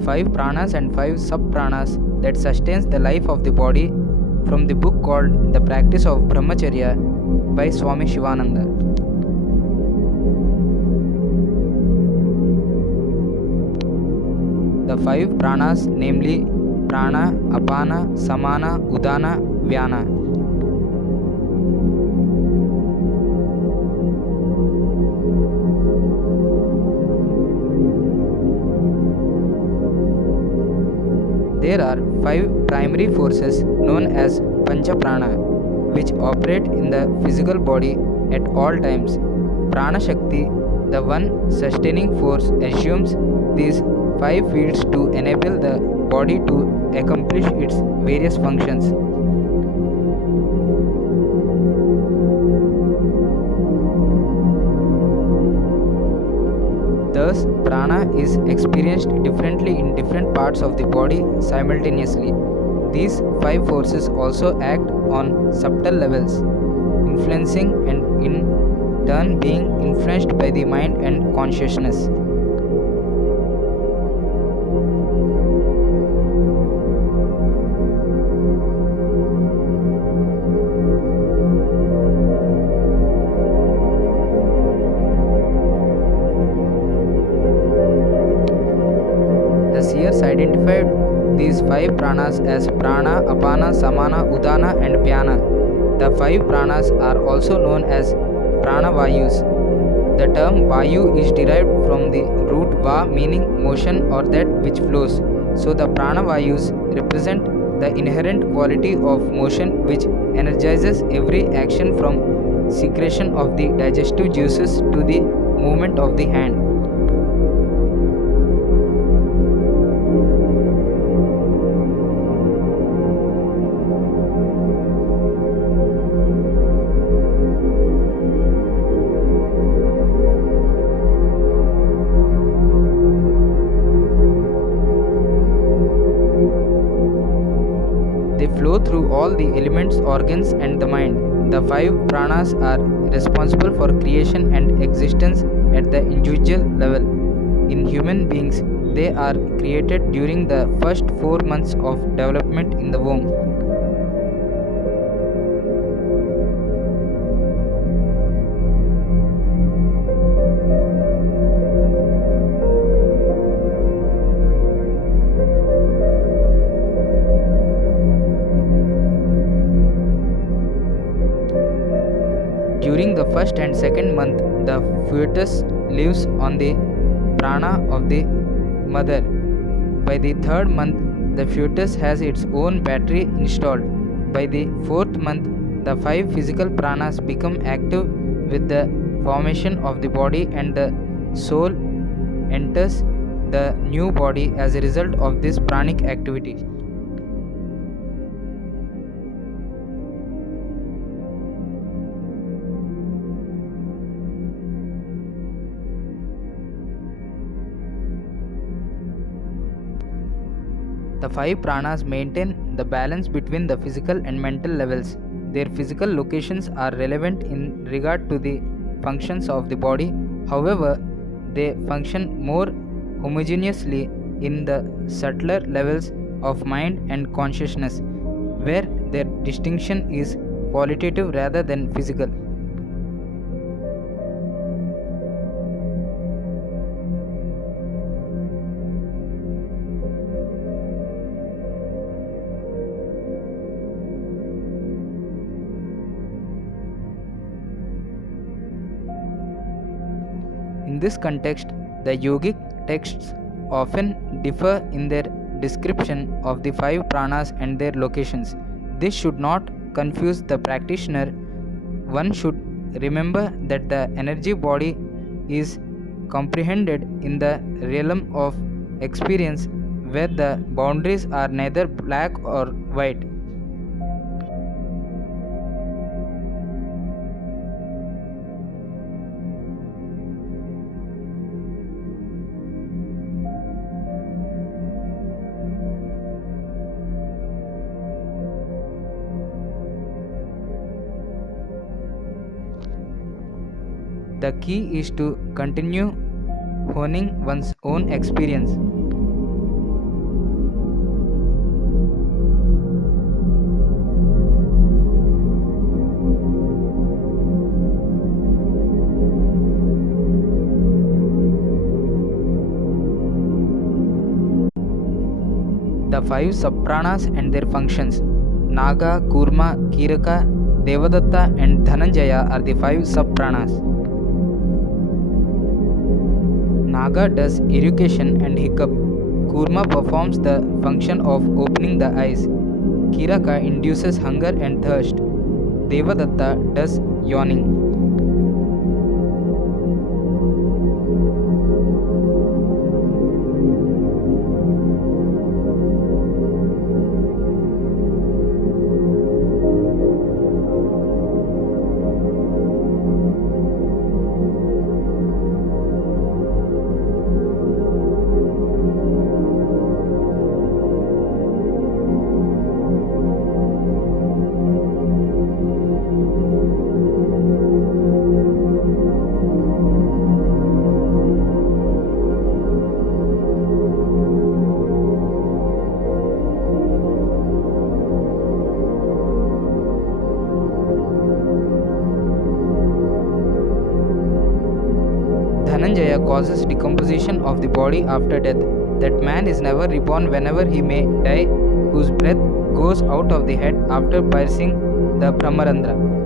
five pranas and five sub-pranas that sustains the life of the body from the book called The Practice of Brahmacharya by Swami Shivananda. The five pranas, namely prana, apana, samana, udana, vyana. There are five primary forces known as Pancha Prana, which operate in the physical body at all times. Prana Shakti, the one sustaining force, assumes these five fields to enable the body to accomplish its various functions. Thus, prana is experienced differently in different parts of the body simultaneously. These five forces also act on subtle levels, influencing and in turn being influenced by the mind and consciousness. The seers identified these five pranas as prana, apana, samana, udana, and vyana. The five pranas are also known as pranavayus. The term vayu is derived from the root va, meaning motion or that which flows. So the pranavayus represent the inherent quality of motion which energizes every action from secretion of the digestive juices to the movement of the hand. They flow through all the elements, organs, and the mind. The five pranas are responsible for creation and existence at the individual level. In human beings, they are created during the first 4 months of development in the womb. During the first and second month, the fetus lives on the prana of the mother. By the third month, the fetus has its own battery installed. By the fourth month, the five physical pranas become active with the formation of the body, and the soul enters the new body as a result of this pranic activity. The five pranas maintain the balance between the physical and mental levels. Their physical locations are relevant in regard to the functions of the body. However, they function more homogeneously in the subtler levels of mind and consciousness, where their distinction is qualitative rather than physical. In this context, the yogic texts often differ in their description of the five pranas and their locations. This should not confuse the practitioner. One should remember that the energy body is comprehended in the realm of experience where the boundaries are neither black or white. The key is to continue honing one's own experience. The five subpranas and their functions. Naga, Kurma, Kiraka, Devadatta and Dhananjaya are the five subpranas. Naga does erucation and hiccup. Kurma performs the function of opening the eyes. Kiraka induces hunger and thirst. Devadatta does yawning. Dhananjaya causes decomposition of the body after death. That man is never reborn whenever he may die, whose breath goes out of the head after piercing the Brahmarandra.